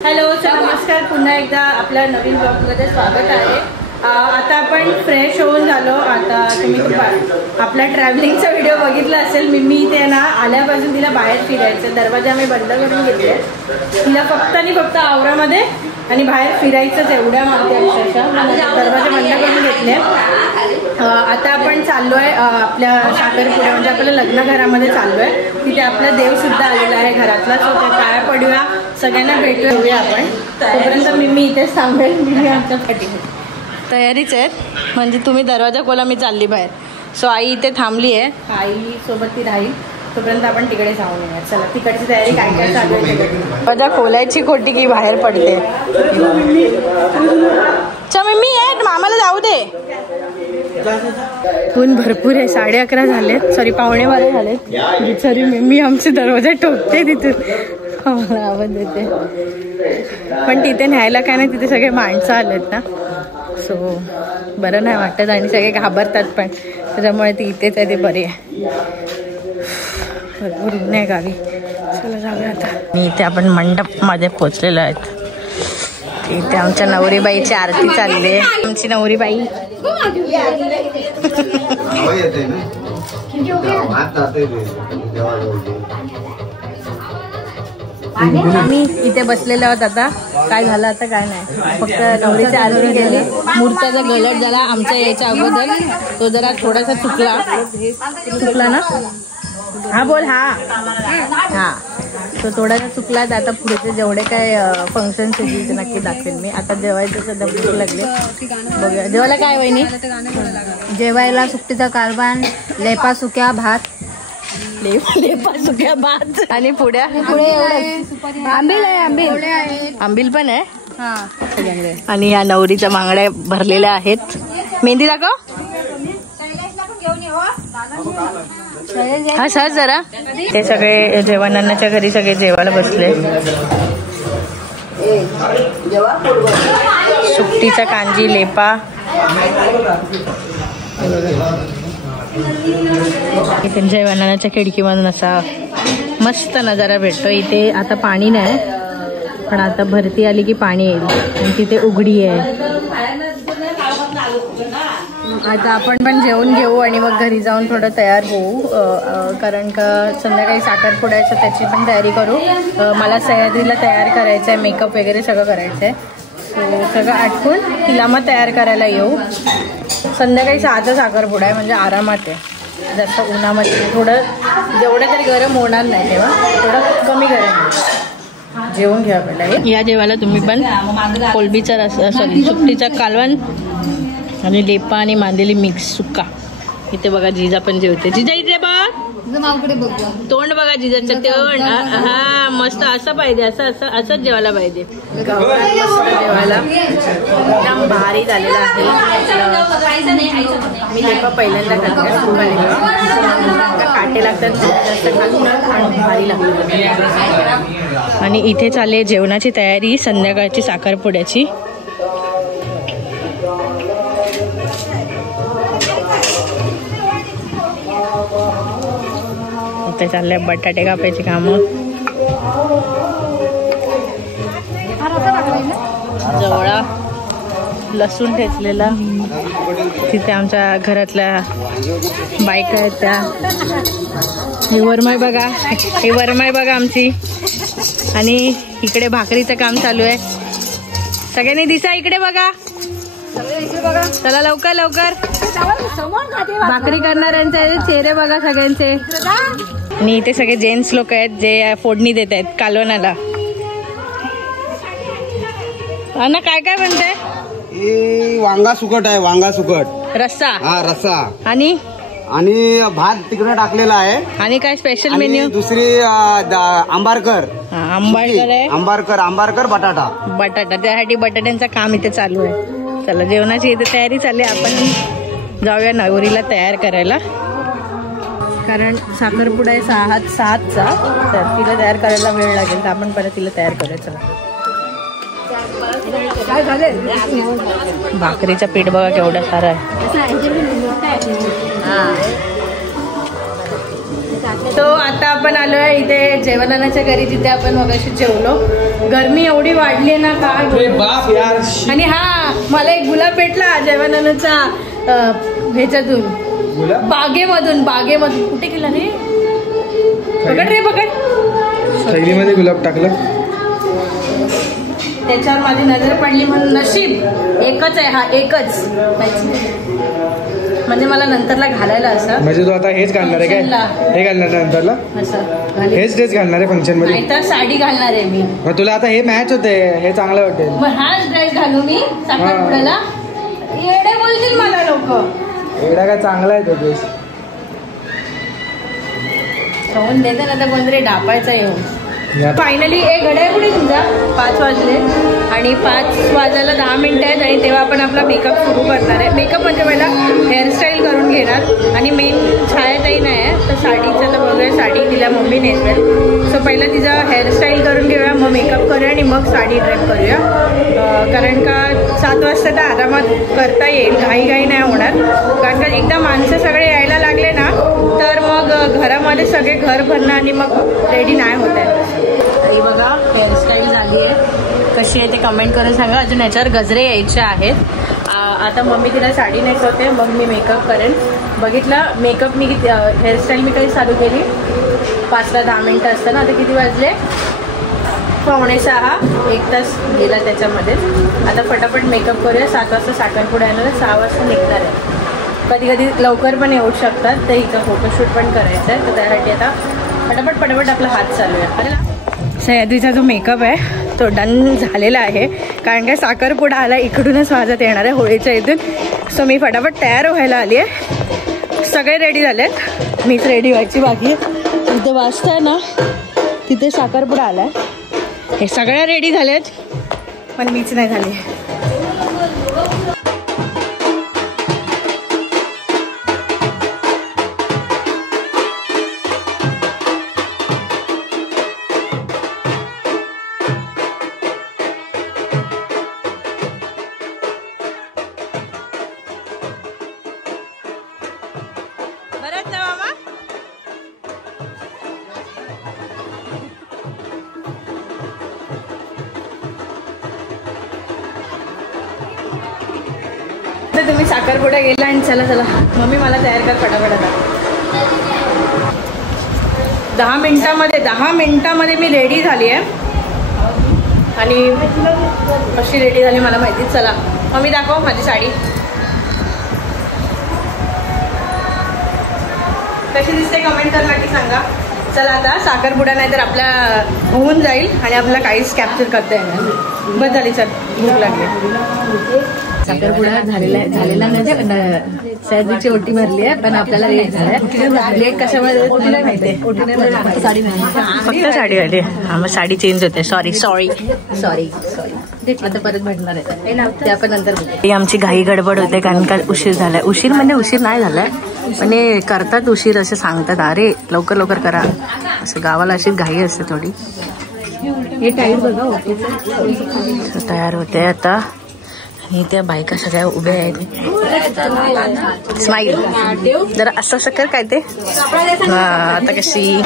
Hello नमस्कार, पुन्हा एकदा आपल्या नवीन ब्लॉगमध्ये स्वागत आहे। आता आपण फ्रेश होऊन झालो। आता तुम्ही आपला ट्रॅव्हलिंगचा व्हिडिओ बघितला असेल। मी इथे ना आल्यापासून तिला बाहेर फिरायचं, दरवाजा आम्ही बंद करून घेतले। तिला फक्त आणि फक्त आवरामध्ये आणि बाहेर फिरायचंच एवढ्या मागते अक्षरशः दरवाजे बंद करून घेतले। आता आपण चाललोय आपल्या साखरपुड्या म्हणजे आपल्या लग्न घरामध्ये चाललोय। तिथे आपला देव सुद्धा आलेला आहे घरातला, सो त्या पाया पडूया, सगळ्यांना भेटूया आपण। तोपर्यंत मी इथेच थांबेल, मी आमच्या पाठीमध्ये तयारीच आहेत। म्हणजे तुम्ही दरवाजा खोला, मी चालली बाहेर। सो आई इथे थांबली आहे, आई सोबत ती राहील, तोपर्यंत आपण तिकडे जाऊन येऊया। चला, तिकडची तयारी काय काय चालू आहे। दरवाजा खोलायची खोटी की बाहेर पडते। मम्मी आहे, मामाला जाऊ दे। ऊन भरपूर आहे, 11:30 झालेत, सॉरी 11:15 झालेत। सॉरी मम्मी आमचे दरवाजा ठोकते तिथून, आवाज देते। पण तिथे न्यायला काय नाही, तिथे सगळे माणसं आलेत ना, सो बरं नाही वाटत आणि सगळे घाबरतात पण, त्याच्यामुळे ती इथेच आहे, ते बरी आहे। भरपूर ऊन आहे गावी। चला जाऊया आता। इथे आपण मंडप मध्ये पोचलेलो आहेत। इथे आमच्या नवरीबाईची आरती चालली आहे। आमची नवरीबाई आम्ही इथे बसलेलो आहोत। आता काय झालं, आता काय नाही, फक्त नवरीची आरती केली। मूर्त्याचा गलट झाला आमच्या यायच्या अगोदर, तो जरा थोडासा चुकला ना। हा बोल, हा तो थोडासा चुकला। आता पुढचे जेवढे काय फंक्शन ते नक्की दाखवेल मी। आता जेवायचं सध्या भूक लागले, बघूया जेवायला काय वहिनी। जेवायला सुकटीचा कालवण, लेपा सुक्या भात, लेपा सुक्या भात आणि पुढे आंबील आहे, आंबील पण आहे। आणि या नवरीच्या बांगड्या भरलेल्या आहेत। मेहंदी दाखव, हा सहज जरा। ते सगळे जेवणाच्या घरी सगळे जेवायला बसले। सुकटीचा कांजी, लेपा, इथे जेवणाच्या खिडकीमधून असा मस्त नजारा भेटतो। इथे आता पाणी नाही, पण आता भरती आली की पाणी येईल आणि तिथे उघडी आहे। आता आपण पण जेवून घेऊ आणि मग घरी जाऊन थोडं तयार होऊ, कारण का संध्याकाळी साखरपुड्याचं त्याची पण तयारी करू। मला सह्याद्रीला तयार करायचं आहे, मेकअप वगैरे सगळं करायचं आहे। सो सगळं आटकून तिला मग तयार करायला येऊ। संध्याकाळी 6चा साखरपुडा आहे, म्हणजे आरामात आहे, जास्त उन्हामध्ये थोडं जेवढं तरी गरम होणार नाही, तेव्हा थोडं कमी गरम। जेवून घ्या पहिला। या जेवायला तुम्ही पण कोलबीचा रस्सा, सॉरी सुकटीचा कालवण आणि लेपा आणि मांदेली मिक्स सुक्का। इथे बघा जिजा पण जेवते। जिजा इथे बघ, तोंड बघा जिजाचं तोंड, हा मस्त असं पाहिजे, असंच जेवायला पाहिजे। जेवायला एकदम भारी झालेला आहे। मी लेपा पहिल्यांदा खाते, सुका लेपा काटे लागतात, जास्त खातात आणि भारी लागतात। आणि इथे चालले जेवणाची तयारी संध्याकाळची साखरपुड्याची। इथे चालले बटाटे कापायची कामं। जवळा लसूण ठेचलेला, तिथे आमच्या घरातल्या बायका आहेत त्या। ही वरमाई बघा आमची। आणि इकडे भाकरीचं काम चालू आहे। सगळ्यांनी दिसा इकडे बघा, चला लवकर लवकर। भाकरी करणाऱ्यांचे चेहरे बघा सगळ्यांचे। आणि इथे सगळे जेंट्स लोक आहेत जे फोडणी देत आहेत कालवणाला। अण्णा काय काय बनतंय? वांगा सुकट आहे, वांगा सुकट रस्सा, हा रस्सा, आणि भात तिकडे टाकलेला आहे। आणि काय स्पेशल मेन्यू? दुसरी आंबारकर आहे, आंबारकर बटाटा, त्यासाठी बटाट्यांचं काम इथे चालू आहे। चला जेवणाची इथे तयारी चालली, आपण जाऊया नवरीला तयार करायला, कारण साखरपुडा आहे 7चा, तर तिला तयार करायला वेळ लागेल, तर आपण परत तिला तयार करायचं। भाकरीचं पीठ बघा केवढं सारं आहे। सो आता आपण आलोय इथे जेवणाच्या घरी, जिथे आपण मगाशी जेवलो. गरमी एवढी वाढली ना काय बाप यार. आणि हा मला एक गुलाब भेटला जेवणाचा ह्याच्यातून बागेमधून. कुठे गेला रे? पकड रे पकड. थैलीमध्ये गुलाब टाकलं. त्याच्यावर माझी नजर पडली म्हणून नशीब एकच आहे हा, एकच. म्हणजे मला नंतरला घालायला असं. म्हणजे तू आता हेच घालणार आहे काय? हे घालणार आहे नंतरला? असं हेच ड्रेस घालणार आहे फंक्शन मध्ये? नाहीतर साडी घालणार आहे मी. मग तुला आता हे मॅच होते, हे चांगलं वाटेल. मग हाच ड्रेस घालू मी साखरपुड्याला? येडे बोलतील मला लोक. एवढा काय चांगला आहे तो ड्रेस. खाऊन देते ना तर कोणतरी डापायचा येऊन. फायनली एक घड्याळ पुढे तुमचा 5 वाजले आणि 5 वाजायला 10 मिनिटं आहेत आणि तेव्हा आपण आपला मेकअप सुरू करणार आहे. मेकअप म्हणजे पहिला हेअरस्टाईल करून घेणार आणि मेन छायाताई नाही आहे तर साडीचं तर बघूया, साडी तिला मम्मी नेसेल. सो पहिला तिचा हेअरस्टाईल करून घेऊया, मग मेकअप करूया आणि मग साडी ड्रेप करूया. कारण का 7 वाजता तर आरामात करता येईल, घाई नाही होणार. कारण का एकदा माणसं सगळे यायला लागले ना तर मग घरामध्ये सगळे घर भरणं आणि मग रेडी नाही होत आहे. ही बघा हेअरस्टाईल झाली आहे, कशी आहे ते कमेंट करून सांगा. अजून याच्यावर गजरे यायचे आहेत. आता मम्मी तिला साडी नेसवते, मग मी मेकअप करेन. बघितला मेकअप मी हेअरस्टाईल मी कधी चालू केली 5 ला 10 मिनिटं असताना. आता किती वाजले? 5:45. 1 तास गेला त्याच्यामध्ये. आता फटाफट मेकअप करूया. 7 वाजता साखरपुडा येणार, 6 वाजता निघणार आहे. कधी कधी लवकर पण येऊ शकतात तर हिचा फोटोशूट पण करायचा आहे. तर त्यासाठी आता फटाफट आपला हात चालू आहे. अरे सह्याद्रीचा जो मेकअप आहे तो डन झालेला आहे. कारण काय साखरपुडा आला इकडूनच माझ्यात येणार आहे होळीच्या इथून. सो मी फटाफट तयार व्हायला आली आहे. सगळे रेडी झालेत, मीच रेडी व्हायची बाकी आहे. इथे वाजताय ना तिथे साखरपुडा आला आहे. हे सगळ्या रेडी झालेत पण मीच नाही झाली. तुम्ही साखरपुडा गेला आणि चला मम्मी मला तयार कर फटाफट. आता 10 मिनिटामध्ये मी रेडी झाली आहे. आणि कशी रेडी झाली मला माहितीच. चला मम्मी दाखव माझी साडी कशी दिसते, कमेंट कर नक्की सांगा. चला आता साखरपुडा नाही तर आपला होऊन जाईल आणि आपल्याला काहीच कॅप्चर करता येणार. बस झाली सर, भूक लागली. साखरपुडा झालेला म्हणजे सह्याद्रीची ओटी भरली आहे पण आपल्याला लेट झालाय. लेट कशामध्ये कुठे माहिती? फक्त साडी आली. मग साडी चेंज होते. सॉरी आता परत भेटणार आहे ते आपण नंतर. आमची घाई गडबड होते कारण का उशीर झालाय. उशीर म्हणजे उशीर नाही झालाय पण हे करतात उशीर असे सांगतात. अरे लवकर करा असं. गावाला अशी घाई असते थोडी. हे टाईट बघा तयार होते आता. आणि त्या बायका सगळ्या उभ्या आहेत. स्माईल जरा असं कर काय ते. आता कशी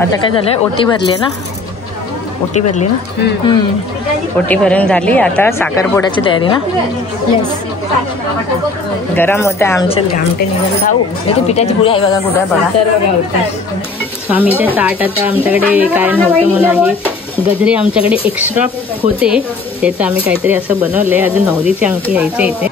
आता काय झालंय, ओटी भरली आहे ना. ओटी भरून झाली. आता साखरपुड्याची तयारी ना. गरम होते आमचे घामटे निघाले. खाऊ मी ते पिठाची पुडी आहे बघा कुठे बघा. आम्ही ते ताट आता आमच्याकडे काय नव्हतं म्हणून गजरे आमच्याकडे एक्स्ट्रा होते त्याचं आम्ही काहीतरी असं बनवलंय. अजून नवरीची अंगठी यायचे इथे.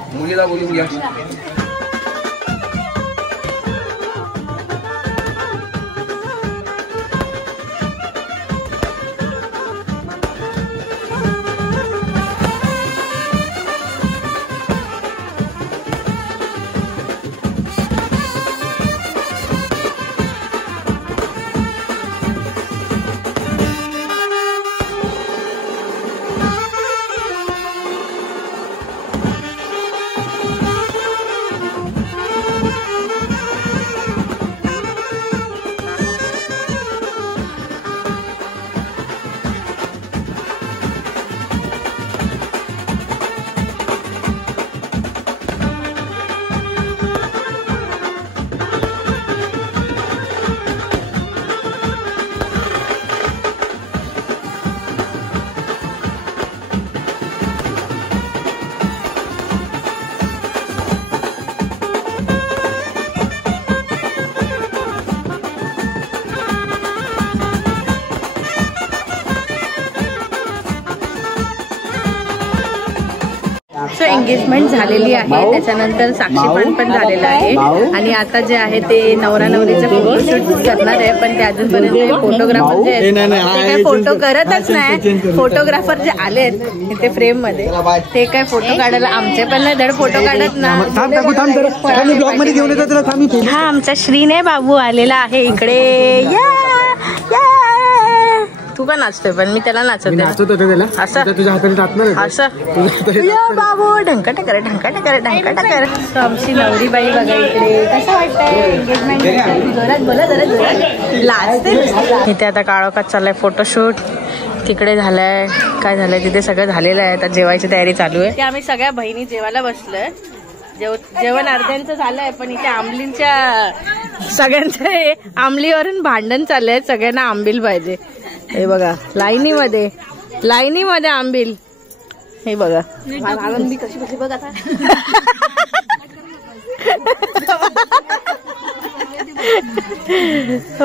एंगेजमेंट झालेली आहे, त्याच्यानंतर साक्षीपण पण झालेलं आहे आणि आता जे आहे ते नवरा नवरीचं फोटोशूट करणार आहे. पण ते अजूनपर्यंत फोटोग्राफर जे आहेत ते काय फोटो करतच नाही. फोटोग्राफर जे आलेत ते फ्रेम मध्ये ते काय फोटो काढायला आमचे पण नाही धड फोटो काढत ना. हा आमचा श्रीने बाबू आलेला आहे इकडे. तू का नाचतोय पण मी त्याला नाचवते असं बाबू ढंकाटा कर ढंकाटा कर ढंकाटा कर. आमची नवरी बाई बघा इकडे. कसं वाटतंय एंगेजमेंट? जोरात बोला जरा जोरात. लाजते इथे आता काळोखात चाललाय फोटोशूट. तिकडे झालंय काय झालंय तिथे सगळं झालेलं आहे. आता जेवायची तयारी चालू आहे. आम्ही सगळ्या बहिणी जेवायला बसलोय. जेवण अर्ध्यांचं झालंय पण इथे आंबलींच्या सगळ्यांचं आंबलीवरून भांडण चाललंय. सगळ्यांना आंबील पाहिजे. हे बघा लाईनीमध्ये आंबील. हे बघा कशी कशी बघा.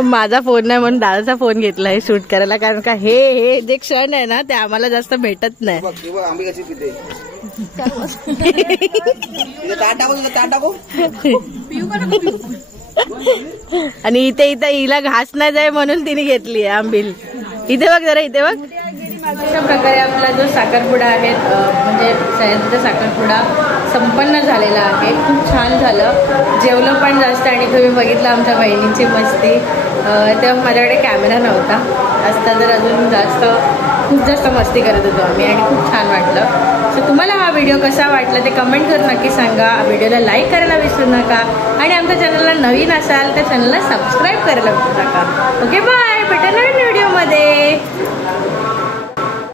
माझा फोन नाही म्हणून दादाचा फोन घेतलाय शूट करायला. कारण का हे जे क्षण आहे ना ते आम्हाला जास्त भेटत नाही. आणि इथे हिला घास नाही जाय म्हणून तिने घेतली आंबील. इथे बघ जरा इथे बघ. अशा प्रकारे आपला जो साखरपुडा आहे म्हणजे सह्याद्रीचा साखरपुडा संपन्न झालेला आहे. खूप छान झालं. जेवलं पण जास्त आणि तुम्ही बघितलं आमच्या बहिणींची मस्ती. तेव्हा माझ्याकडे कॅमेरा नव्हता. असता तर अजून खूप जास्त मस्ती करत होतो आम्ही आणि खूप छान वाटलं. सो तुम्हाला हा व्हिडिओ कसा वाटला ते कमेंट करून नक्की सांगा. व्हिडिओला लाईक करायला विसरू नका आणि आमच्या चॅनलला नवीन असाल तर चॅनलला सबस्क्राईब करायला विसरू नका. Okay bye. भेटू नवीन व्हिडिओमध्ये.